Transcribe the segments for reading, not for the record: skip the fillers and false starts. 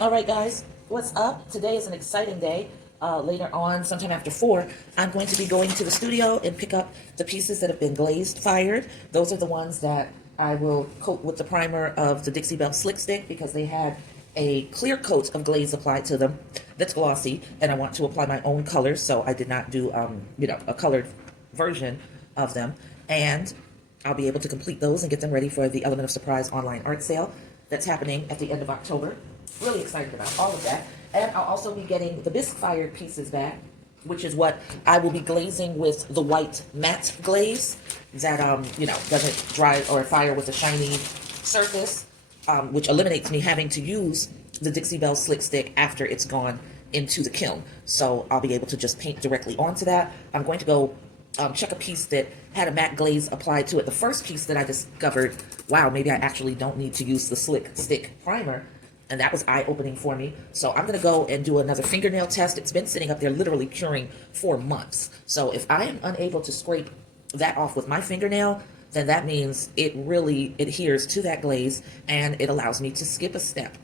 All right, guys, what's up? Today is an exciting day. Later on, sometime after 4, I'm going to be going to the studio and pick up the pieces that have been glazed fired. Those are the ones that I will coat with the primer of the Dixie Belle Slick Stick because they had a clear coat of glaze applied to them that's glossy, and I want to apply my own colors, so I did not do, a colored version of them. And I'll be able to complete those and get them ready for the Element of Surprise online art sale that's happening at the end of October. Really excited about all of that. And I'll also be getting the bisque fired pieces back, which is what I will be glazing with the white matte glaze that, doesn't dry or fire with a shiny surface, which eliminates me having to use the Dixie Belle Slick Stick after it's gone into the kiln. So I'll be able to just paint directly onto that. I'm going to go check a piece that had a matte glaze applied to it. The first piece that I discovered, wow, maybe I actually don't need to use the Slick Stick primer. And that was eye-opening for me. So I'm going to go and do another fingernail test. It's been sitting up there literally curing for months. So if I am unable to scrape that off with my fingernail, then that means it really adheres to that glaze and it allows me to skip a step,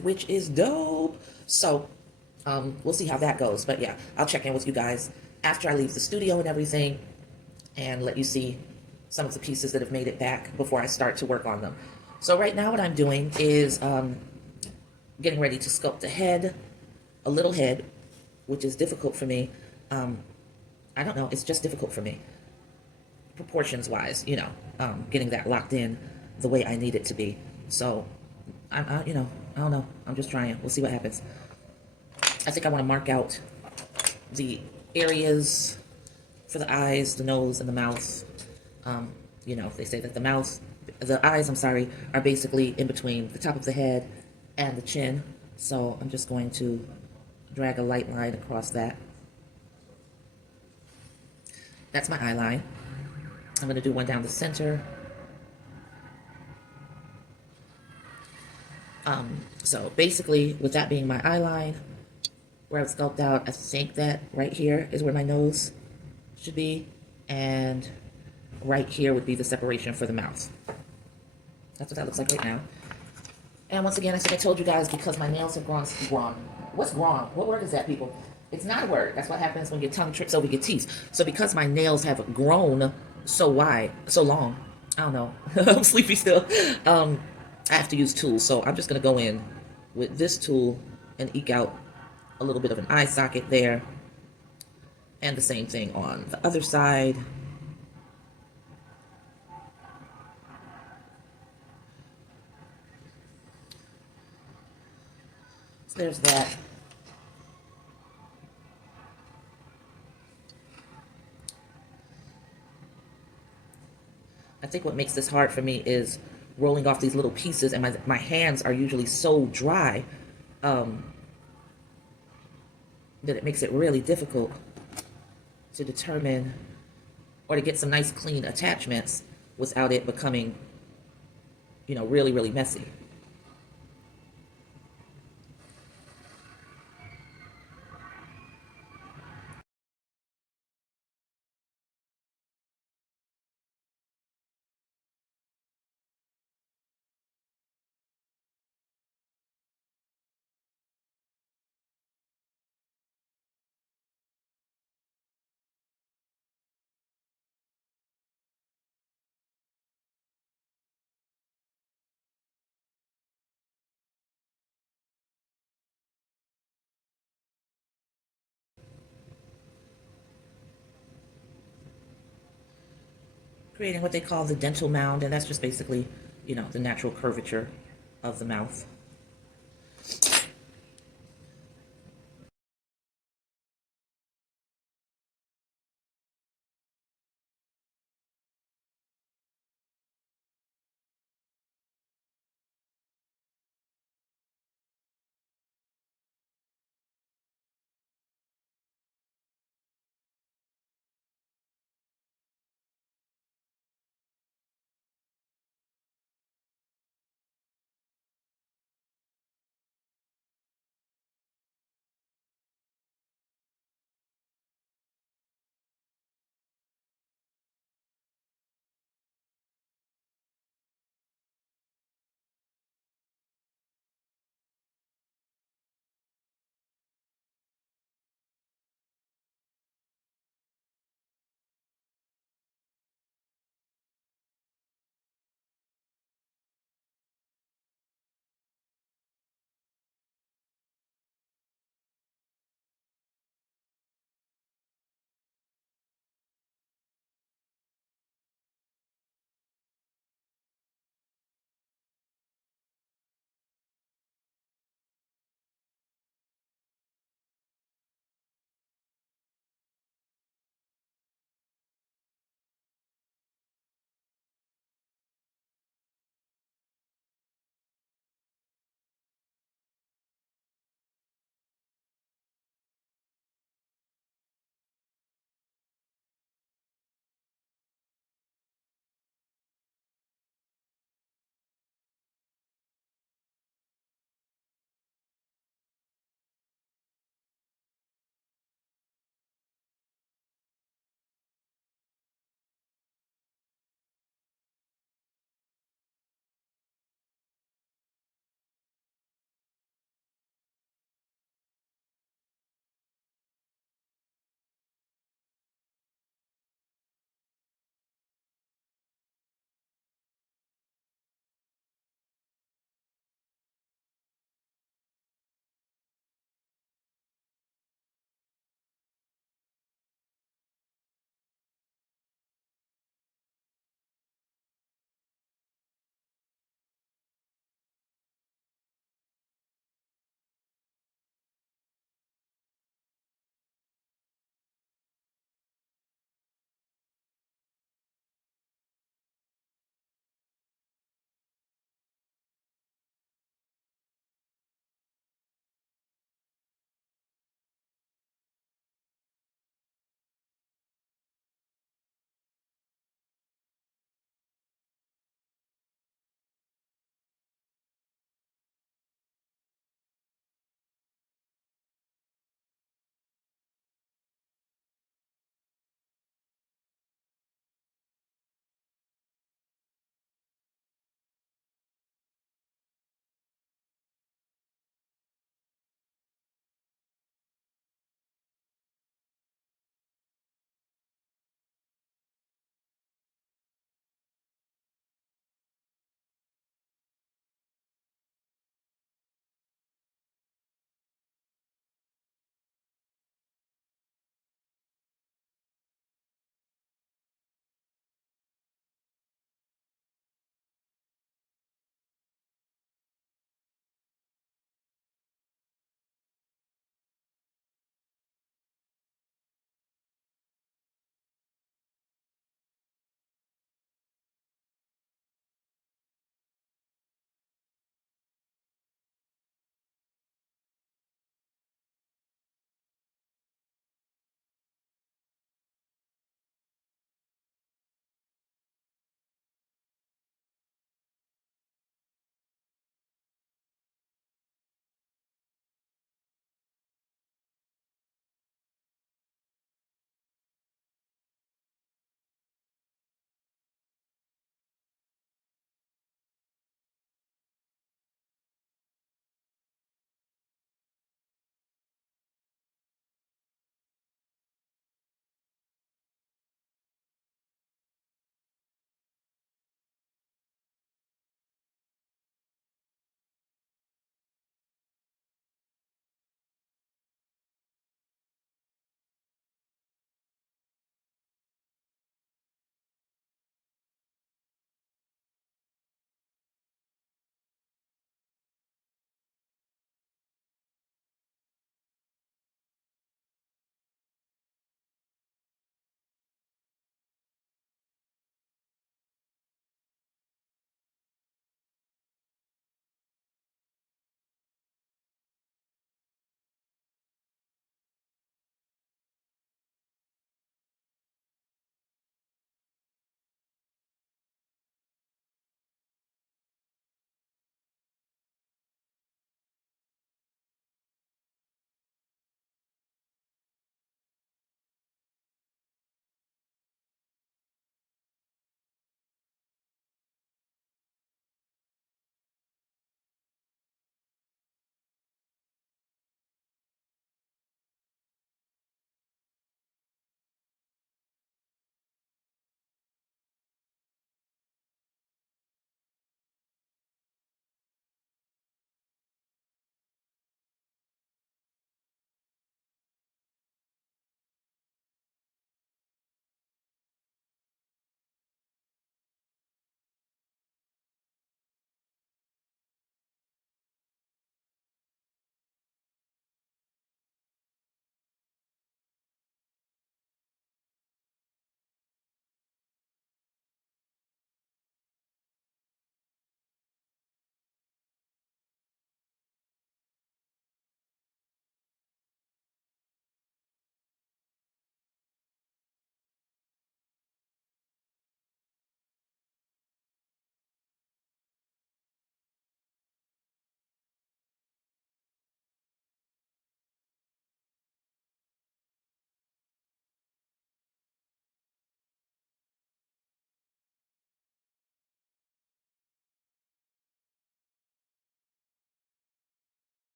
which is dope. So we'll see how that goes. But yeah, I'll check in with you guys after I leave the studio and everything and let you see some of the pieces that have made it back before I start to work on them. So right now what I'm doing is getting ready to sculpt the head, a little head, which is difficult for me. I don't know, it's just difficult for me. Proportions wise, getting that locked in the way I need it to be. So, I don't know. I'm just trying. We'll see what happens. I think I want to mark out the areas for the eyes, the nose, and the mouth. They say that the eyes, are basically in between the top of the head and the chin. So I'm just going to drag a light line across that. That's my eye line. I'm going to do one down the center. So basically, with that being my eye line, where I've sculpted out, I think that right here is where my nose should be, and right here would be the separation for the mouth. That's what that looks like right now. And once again, I think I told you guys, because my nails have grown. What's grown? What word is that, people? It's not a word. That's what happens when your tongue trips over your teeth. So because my nails have grown so wide, so long, I don't know, I'm sleepy still, I have to use tools. So I'm just going to go in with this tool and eke out a little bit of an eye socket there. And the same thing on the other side. So there's that. I think what makes this hard for me is rolling off these little pieces, and my hands are usually so dry that it makes it really difficult to determine or to get some nice clean attachments without it becoming, really, really messy. Creating what they call the dental mound, and that's just basically, the natural curvature of the mouth.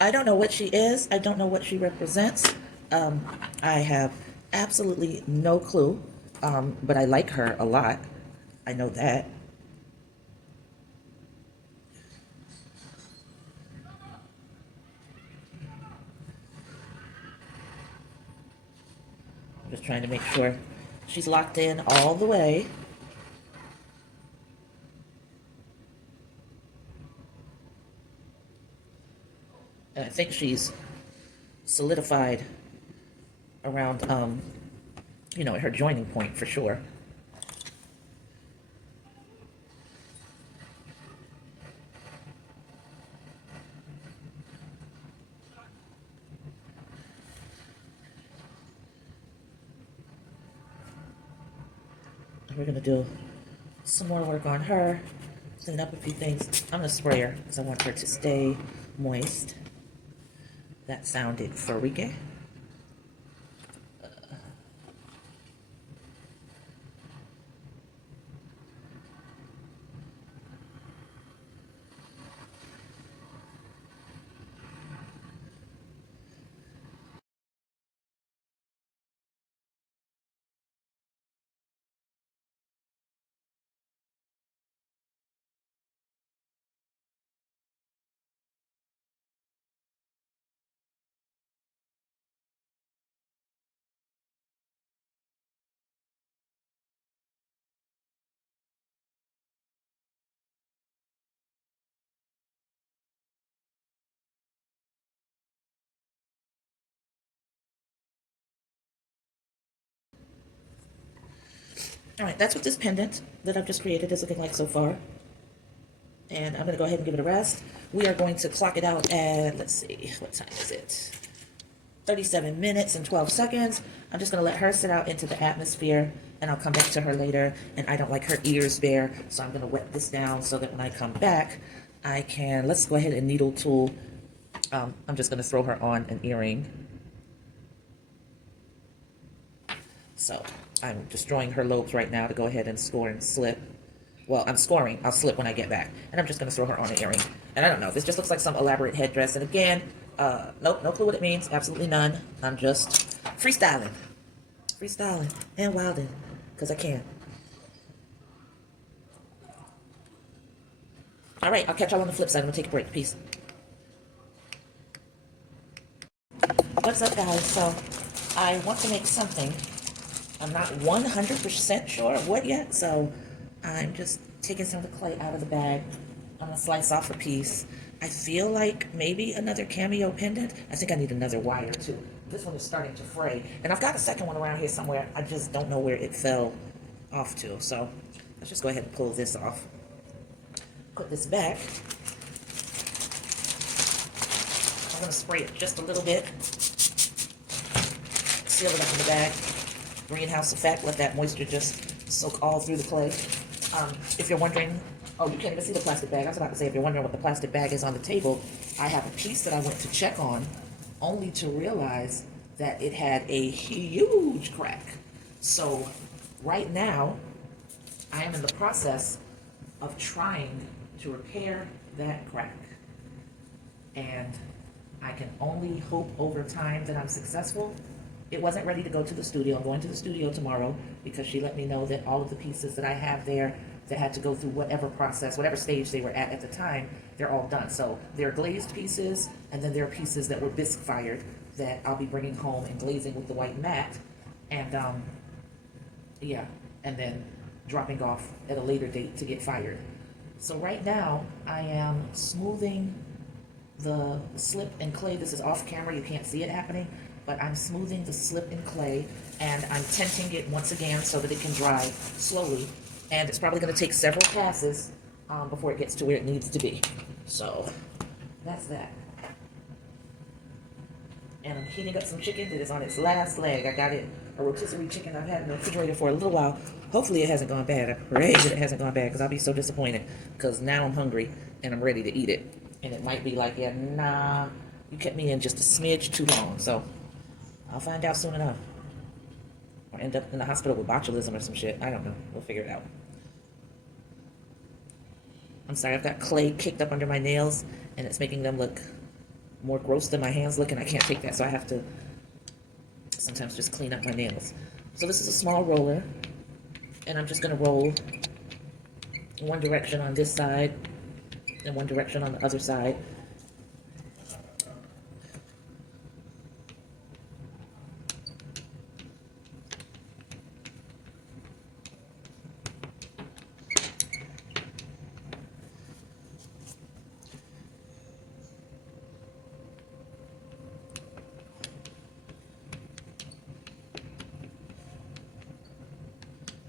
I don't know what she is. I don't know what she represents. Um, I have absolutely no clue. But I like her a lot. I know that. I'm just trying to make sure she's locked in all the way. And I think she's solidified around, at her joining point for sure. We're gonna do some more work on her, clean up a few things. I'm gonna spray her because I want her to stay moist. That sounded freaky. All right, that's what this pendant that I've just created is looking like so far. And I'm gonna go ahead and give it a rest. We are going to clock it out at, let's see, what time is it? 37 minutes and 12 seconds. I'm just gonna let her sit out into the atmosphere and I'll come back to her later. And I don't like her ears bare, so I'm gonna wet this down so that when I come back, I can, let's go ahead and needle tool. I'm just gonna throw her on an earring. So I'm destroying her lobes right now to go ahead and score and slip. Well, I'm scoring. I'll slip when I get back. And I'm just going to throw her on an earring. And I don't know. This just looks like some elaborate headdress. And again, nope, no clue what it means. Absolutely none. I'm just freestyling. Freestyling and wilding. Because I can. All right, I'll catch y'all on the flip side. I'm going to take a break. Peace. What's up, guys? So I want to make something. I'm not 100% sure of what yet, so I'm just taking some of the clay out of the bag. I'm gonna slice off a piece. I feel like maybe another cameo pendant. I think I need another wire too. This one is starting to fray. And I've got a second one around here somewhere. I just don't know where it fell off to. So let's just go ahead and pull this off. Put this back. I'm gonna spray it just a little bit. Seal it up in the bag. Greenhouse effect, let that moisture just soak all through the clay. If you're wondering, oh, you can't even see the plastic bag. I was about to say, if you're wondering what the plastic bag is on the table, I have a piece that I went to check on, only to realize that it had a huge crack. So right now, I am in the process of trying to repair that crack. And I can only hope over time that I'm successful. It wasn't ready to go to the studio. I'm going to the studio tomorrow because she let me know that all of the pieces that I have there that had to go through whatever process, whatever stage they were at the time, they're all done. So they're glazed pieces, and then there are pieces that were bisque fired that I'll be bringing home and glazing with the white matte. And yeah, and then dropping off at a later date to get fired. So right now I am smoothing the slip and clay. This is off camera, you can't see it happening, but I'm smoothing the slip and clay and I'm tenting it once again so that it can dry slowly. And it's probably going to take several passes before it gets to where it needs to be. So that's that. And I'm heating up some chicken that is on its last leg. I got it, a rotisserie chicken I've had in the refrigerator for a little while. Hopefully it hasn't gone bad. I pray that it hasn't gone bad because I'll be so disappointed because now I'm hungry and I'm ready to eat it. And it might be like, yeah, nah, you kept me in just a smidge too long. So I'll find out soon enough. Or end up in the hospital with botulism or some shit. I don't know. We'll figure it out. I'm sorry, I've got clay kicked up under my nails and it's making them look more gross than my hands look, and I can't take that, so I have to sometimes just clean up my nails. So this is a small roller, and I'm just going to roll one direction on this side and one direction on the other side.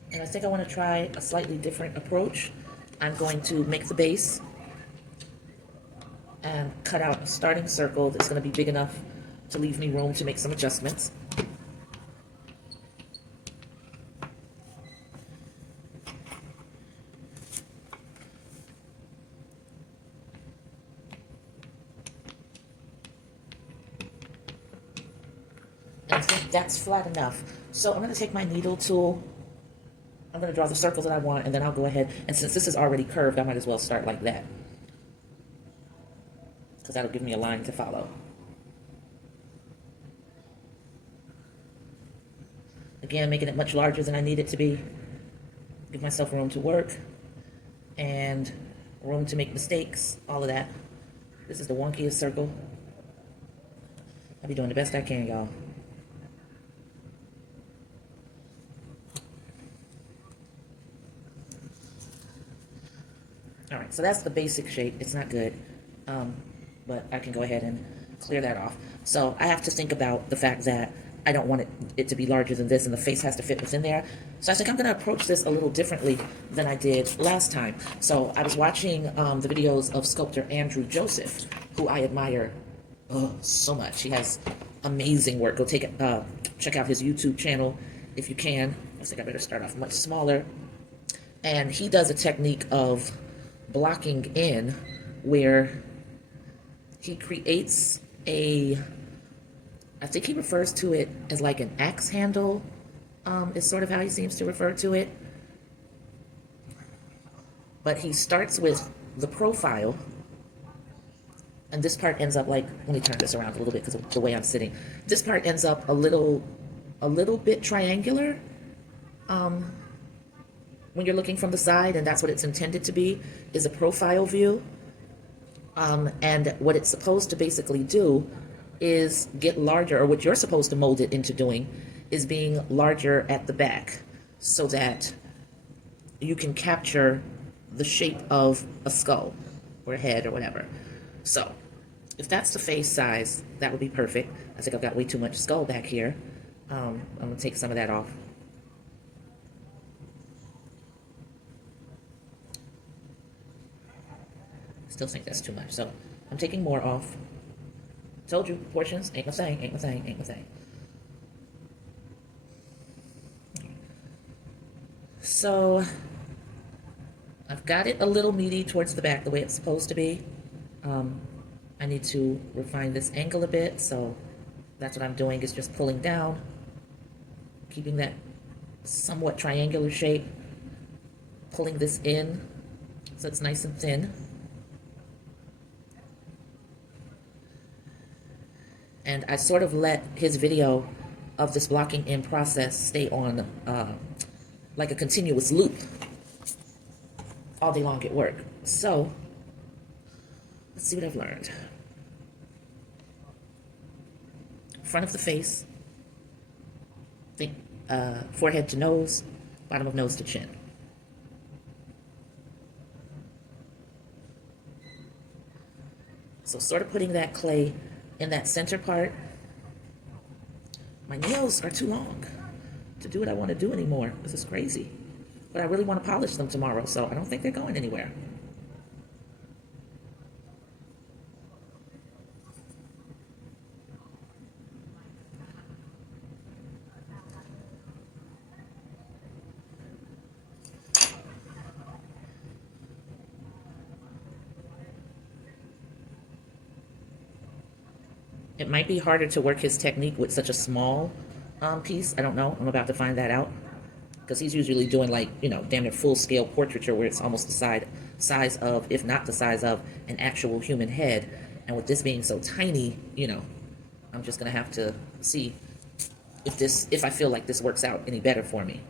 And I think I want to try a slightly different approach. I'm going to make the base and cut out a starting circle that's going to be big enough to leave me room to make some adjustments. And I think that's flat enough. So I'm going to take my needle tool. I'm going to draw the circles that I want, and then I'll go ahead, and since this is already curved, I might as well start like that, because that'll give me a line to follow. Again, making it much larger than I need it to be. Give myself room to work, and room to make mistakes, all of that. This is the wonkiest circle. I'll be doing the best I can, y'all. All right, so that's the basic shape. It's not good, but I can go ahead and clear that off. So I have to think about the fact that I don't want it to be larger than this, and the face has to fit within there. So I think I'm going to approach this a little differently than I did last time. So I was watching the videos of sculptor Andrew Joseph, who I admire so much. He has amazing work. Go check out his YouTube channel if you can. I think I better start off much smaller. And he does a technique of blocking in where he creates I think he refers to it as like an axe handle, is sort of how he seems to refer to it. But he starts with the profile, and this part ends up like, let me turn this around a little bit because of the way I'm sitting. This part ends up a little bit triangular when you're looking from the side, and that's what it's intended to be, is a profile view. And what it's supposed to basically do is get larger, or what you're supposed to mold it into doing is being larger at the back so that you can capture the shape of a skull or a head or whatever. So if that's the face size, that would be perfect. I think I've got way too much skull back here. I'm gonna take some of that off. Still think that's too much, so I'm taking more off. Told you, proportions ain't my thing, ain't my thing, ain't my thing. So I've got it a little meaty towards the back, the way it's supposed to be. I need to refine this angle a bit, so that's what I'm doing, is just pulling down, keeping that somewhat triangular shape, pulling this in so it's nice and thin. And I sort of let his video of this blocking in process stay on like a continuous loop all day long at work. So let's see what I've learned. Front of the face, think forehead to nose, bottom of nose to chin. So sort of putting that clay in that center part. My nails are too long to do what I want to do anymore. This is crazy. But I really want to polish them tomorrow, so I don't think they're going anywhere. It might be harder to work his technique with such a small piece. I don't know. I'm about to find that out. Because he's usually doing, like, you know, damn near full-scale portraiture where it's almost the size of, if not the size of, an actual human head. And with this being so tiny, you know, I'm just gonna have to see if I feel like this works out any better for me.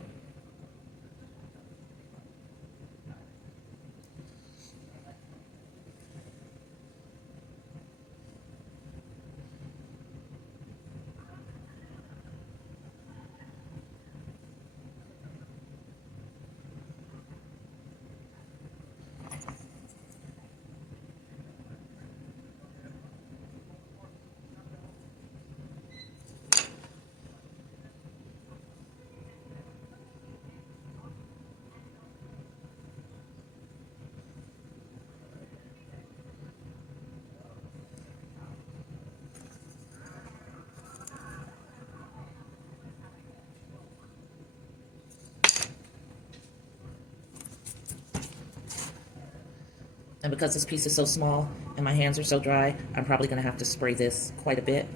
And because this piece is so small and my hands are so dry, I'm probably gonna have to spray this quite a bit.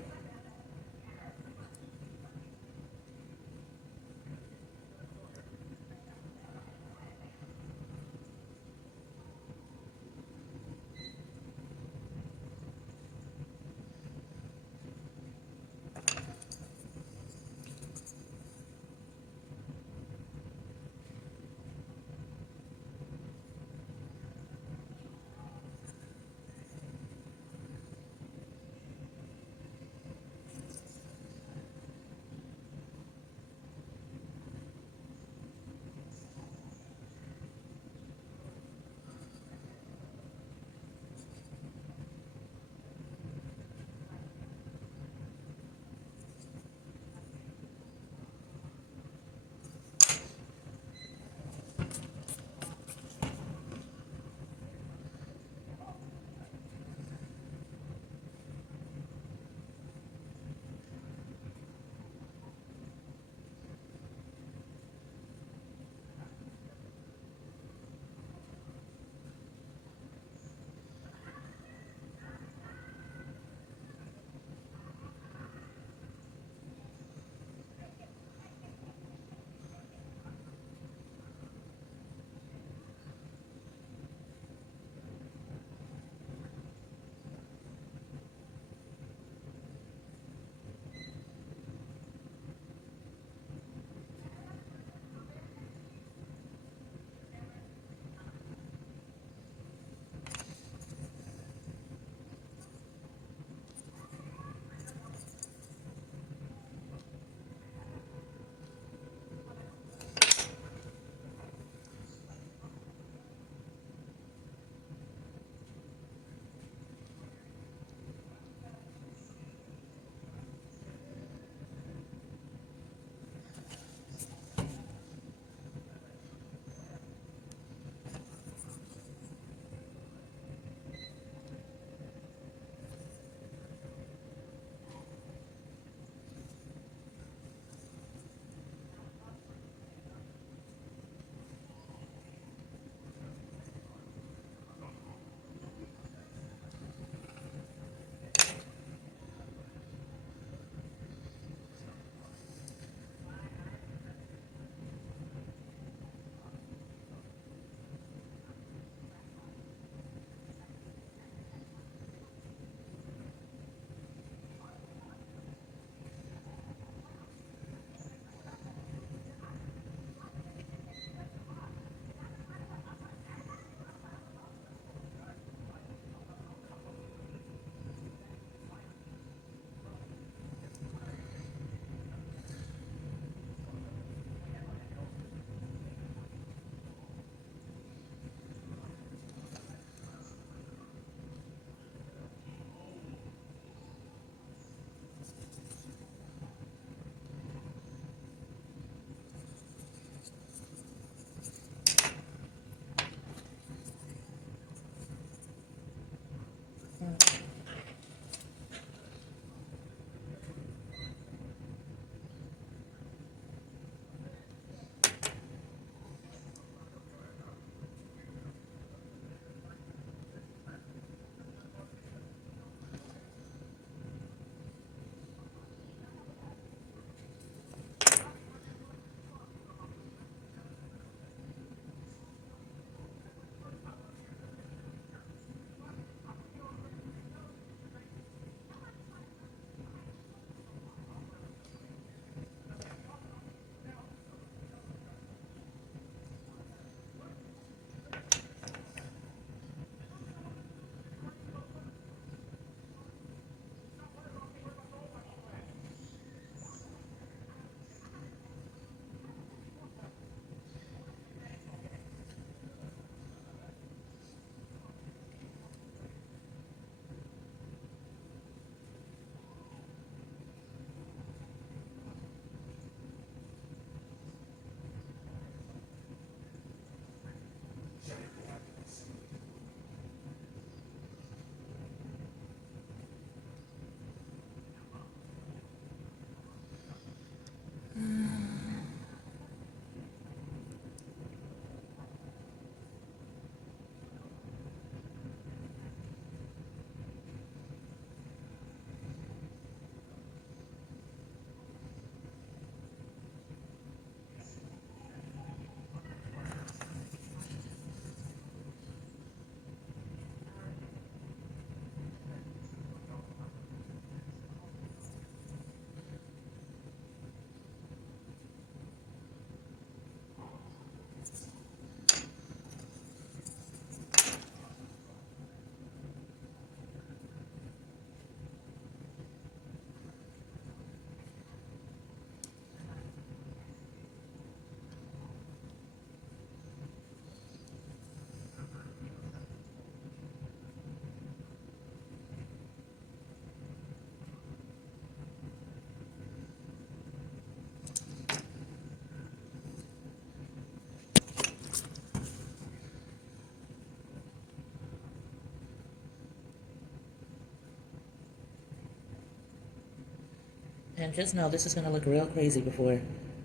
And just know this is going to look real crazy before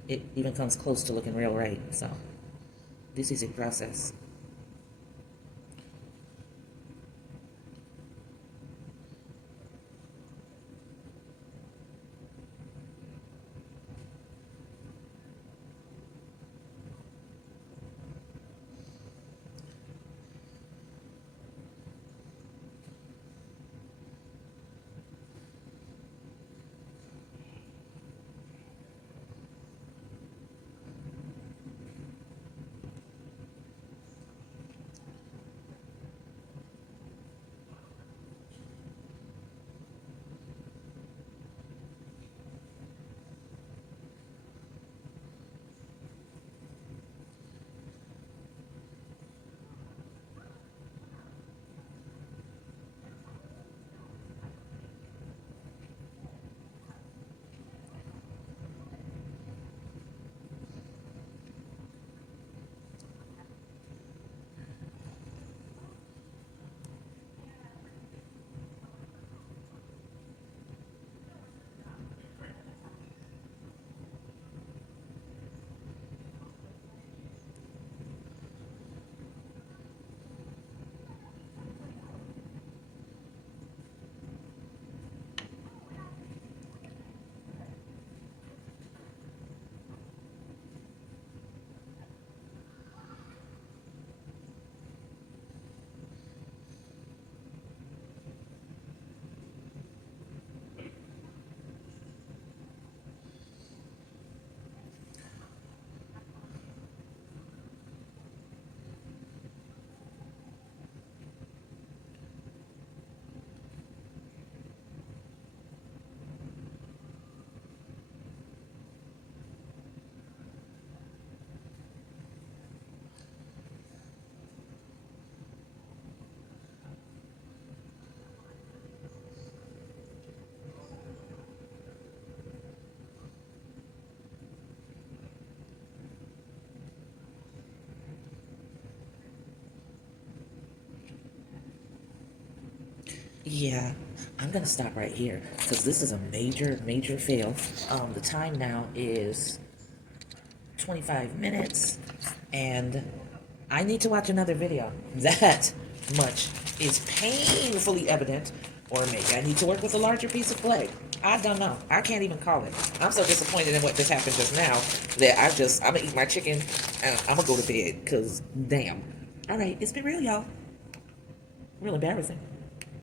it even comes close to looking real right. So this is a process. Yeah, I'm gonna stop right here because this is a major, major fail. The time now is 25 minutes, and I need to watch another video. That much is painfully evident, or maybe I need to work with a larger piece of clay. I don't know. I can't even call it. I'm so disappointed in what just happened just now that I'm gonna eat my chicken and I'm gonna go to bed because damn. All right, it's been real, y'all. Real embarrassing.